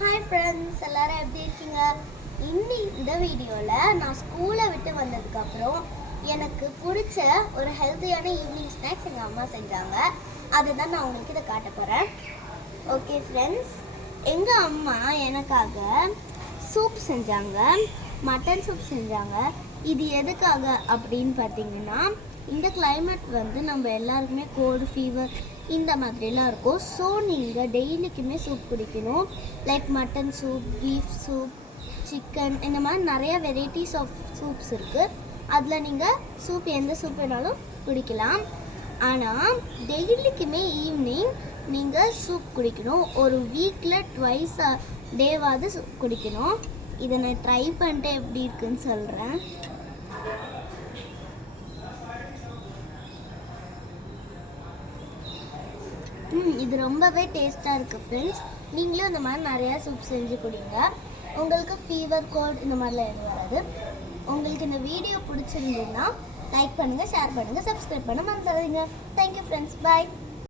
Hi friends, எல்லாரும் எப்படி இருக்கீங்க? இந்த வீடியோவில் நான் ஸ்கூலை விட்டு வந்ததுக்கப்புறம் எனக்கு பிடிச்ச ஒரு ஹெல்த்தியான ஈவினிங் ஸ்நாக்ஸ் எங்கள் அம்மா செஞ்சாங்க. அதை தான் நான் உங்களுக்கு இதை காட்ட போகிறேன். ஓகே ஃப்ரெண்ட்ஸ், எங்கள் அம்மா எனக்காக சூப் செஞ்சாங்க, மட்டன் சூப் செஞ்சாங்க. இது எதுக்காக அப்படின்னு பார்த்தீங்கன்னா, இந்த கிளைமேட் வந்து நம்ம எல்லாருக்குமே கோல்டு ஃபீவர் இந்த மாதிரிலாம் இருக்கும். ஸோ நீங்கள் டெய்லிக்குமே சூப் குடிக்கணும். Like mutton soup, beef soup, chicken, இந்த மாதிரி நிறைய வெரைட்டிஸ் ஆஃப் சூப்ஸ் இருக்குது. அதில் நீங்கள் சூப் எந்த சூப் வேணாலும் குடிக்கலாம். ஆனால் டெய்லிக்குமே ஈவினிங் நீங்கள் சூப் குடிக்கணும். ஒரு வீக்கில் ட்வைஸ் டேவாவது சூப் குடிக்கணும். இதை நான் ட்ரை பண்ணிட்டு எப்படி இருக்குன்னு சொல்கிறேன். இது ரொம்பவே டேஸ்ட்டாக இருக்குது ஃப்ரெண்ட்ஸ். நீங்களும் இந்த மாதிரி நிறையா சூப் செஞ்சு குடிங்க. உங்களுக்கு ஃபீவர், கோல்டு இந்த மாதிரிலாம் எதுவும் வராது. உங்களுக்கு இந்த வீடியோ பிடிச்சிருந்ததுன்னா லைக் பண்ணுங்கள், ஷேர் பண்ணுங்கள், சப்ஸ்கிரைப் பண்ண மறந்துடாதீங்க. தேங்க்யூ ஃப்ரெண்ட்ஸ், பாய்.